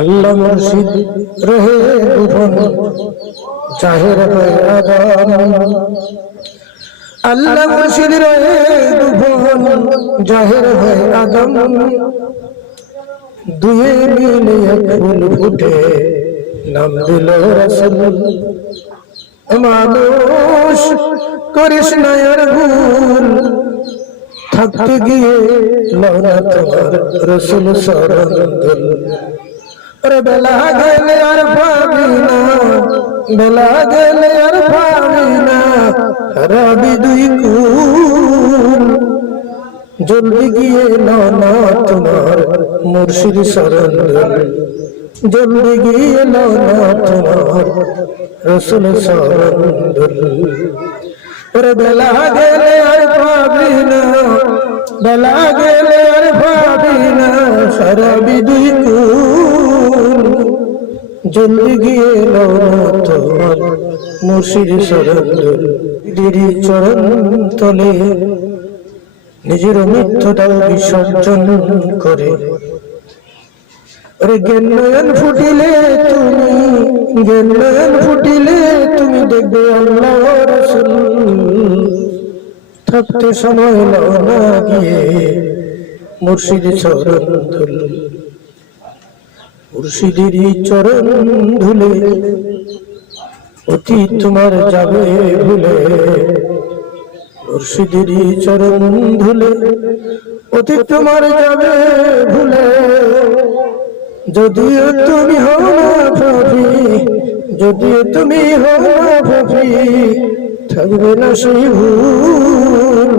আল্লাহ মুর্শিদ রহে ভুবন জাহের হয়ে আদম। আল্লাহ মুর্শিদ রহে ভুবন জাহের হয়ে আদম। দুয়ে মিলে এক ফুল ফুটে নাম দিল রাসূল। মানুষ করিস না আর ভুল, থাকতে গিয়ে লওনা তোমার রাসূল শরণ ধুল। ওরে বেলা গেলে আর পাবি না, বেলা গেলে আর পাবি না হারাবি দুই কুল। জলদি গিয়ে লওনা তোমার মুর্শিদ শরণ ধুল। জলদি গিয়ে লওনা তোমার রাসূল শরণ ধুল। ওরে বেলা গেলে আর পাবি না, বেলা গেলে আর পাবি না হারাবি দুই কুল। জলদি গিয়ে লওনা তোমার মুর্শিদ শরণ ধুল। দিদি চরণ তলে নিজের মিথ্যা বিসর্জন করে জ্ঞান নয়ন ফুটিলে তুমি, জ্ঞান নয়ন ফুটিলে তুমি দেখবে আল্লাহ রাসূল। থাকতে সময় নাও না গিয়ে মুর্শিদ চরণ ধুল। মুর্শিদেরই চরণ ধুলে অতীত তোমার যাবে ভুলে। মুর্শিদেরই চরণ ধুলে অতীত তোমার যাবে ভুলে। যদিও তুমি হও না ভাবি, যদিও তুমি হও না ভাবি থাকবে না সেই ভুল।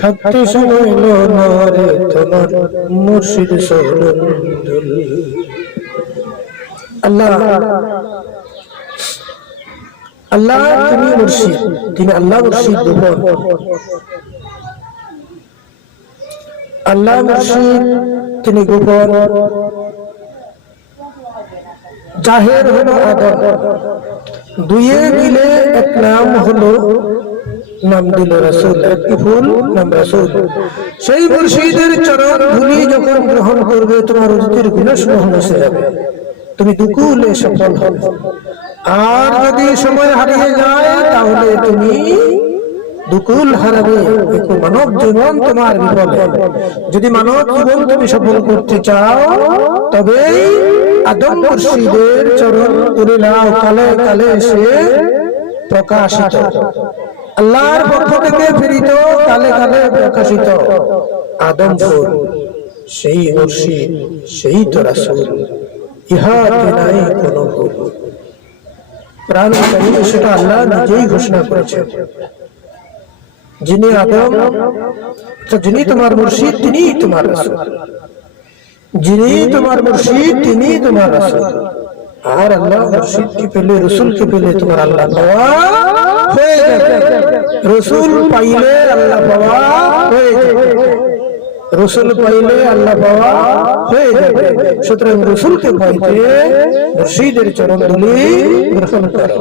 থাকতে সময় না রে তোমার মুর্শিদ শরণ ধুল। আল্লাহ আল্লাহ তিনি মুর্শিদ, তিনি আল্লাহ মুর্শিদ গোপন। আল্লাহ মুর্শিদ তিনি গোপন, জাহের হলো আদম। দুয়ে মিলে এক নাম হলো, নাম দিল রাসূল। একটি ফুল নাম রাসূল। সেই মুর্শিদের চরণ ধুলি যখন গ্রহণ করবে তোমার অতীতের বিনাশ মোহন এসে যাবে, তুমি দুকুলে সফল হবে। আর যদি সময় হারিয়ে যায় তাহলে তুমি দুকুল হারাবে। মানব জীবন তোমার বিফল হবে। যদি মানব জীবন তুমি সফল করতে চাও তবে আদম মুর্শিদের চরণ ধরে নাও। কালে কালে সে প্রকাশিত, আল্লাহর পক্ষ থেকে প্রেরিত, কালে কালে প্রকাশিত আদম ফুল। সেই মুর্শিদ, সেই তো রাসূল, ইহাতে নাই কোনো ভুল। প্রাণ সেটা আল্লাহ নিজেই ঘোষণা করেছেন। যিনি আদম, যিনি তোমার মুর্শিদ তিনি তোমার রাসূল। যিনি তোমার মুর্শিদ তিনি তোমার রাসূল। আর আল্লাহ মুর্শিদকে পেলে, রাসূলকে পেলে তোমার আল্লাহ পাওয়া হয়ে যাবে। রাসূল পাইলে আল্লাহ পাওয়া হয়ে যাবে। রাসূল পাইলে আল্লাহ পাওয়া হয়ে যাবে। সুতরাং রাসূলকে পাইতে মুর্শিদের চরণ ধুলি গ্রহণ করো।